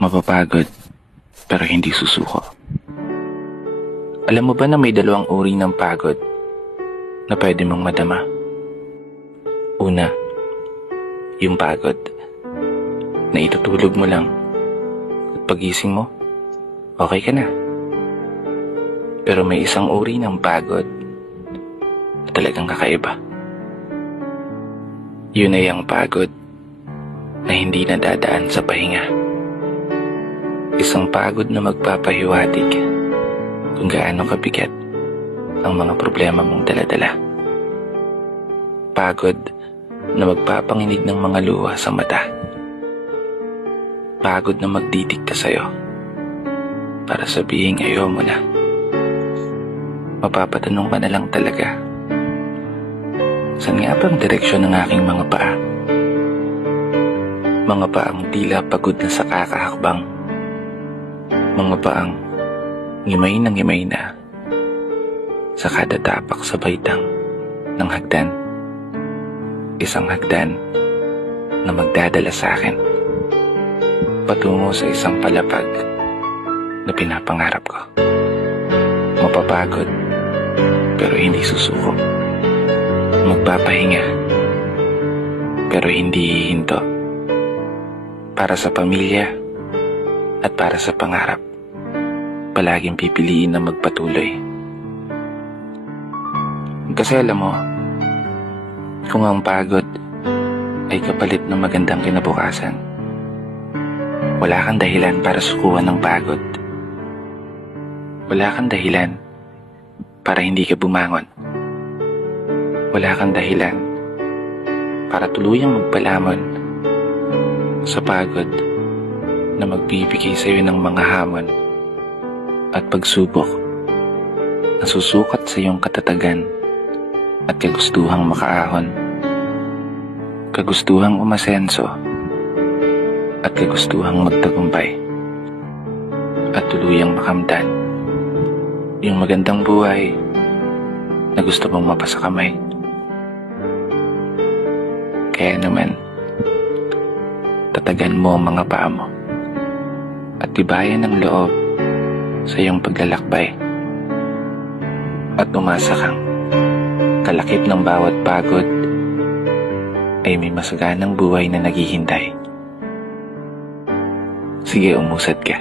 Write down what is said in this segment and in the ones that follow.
Mapapagod, pero hindi susuko. Alam mo ba na may dalawang uri ng pagod na pwede mong madama? Una, yung pagod na itutulog mo lang at pagising mo, okay ka na. Pero may isang uri ng pagod na talagang kakaiba. Yun ay ang pagod na hindi nadadaan sa pahinga. Isang pagod na magpapahiwatig kung gaano kabigat ang mga problema mong daladala. Pagod na magpapanginig ng mga luha sa mata. Pagod na magdidikta sa'yo para sabihin ayaw mo na. Mapapatanong ka na lang talaga, saan nga ba ang direksyon ng aking mga paa? Mga paang tila pagod na sa kakahakbang. Mga paang ngimay na sa kada tapak sa baitang ng hagdan. Isang hagdan na magdadala sa akin patungo sa isang palapag na pinapangarap ko. Mapapagod pero hindi susuko. Magpapahinga pero hindi hihinto. Para sa pamilya at para sa pangarap, palaging pipiliin na magpatuloy. Kasi alam mo, kung ang pagod ay kapalit ng magandang kinabukasan, wala kang dahilan para sukuan ng pagod. Wala kang dahilan para hindi ka bumangon. Wala kang dahilan para tuluyang magpalamon sa pagod na magbibigay sa iyo ng mga hamon at pagsubok na susukat sa iyong katatagan at kagustuhang makaahon, kagustuhang umasenso at kagustuhang magtagumpay at tuluyang makamtan yung magandang buhay na gusto mong mapasakamay. Kaya naman, tatagan mo ang mga paa mo at tibayan ng loob sa iyong paglalakbay at umasa kang kalakip ng bawat pagod ay may masaganang buhay na naghihintay. Sige, umusad ka.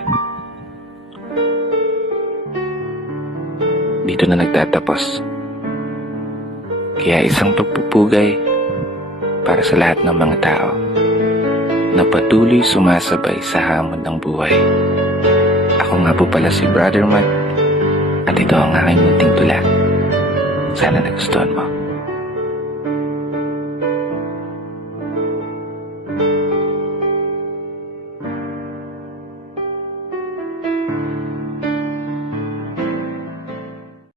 Dito na nagtatapos. Kaya isang pagpupugay para sa lahat ng mga tao na patuloy sumasabay sa hamon ng buhay. Ako nga po pala si Brother Matt at ito ang aking munting tula. Sana nagustuhan mo.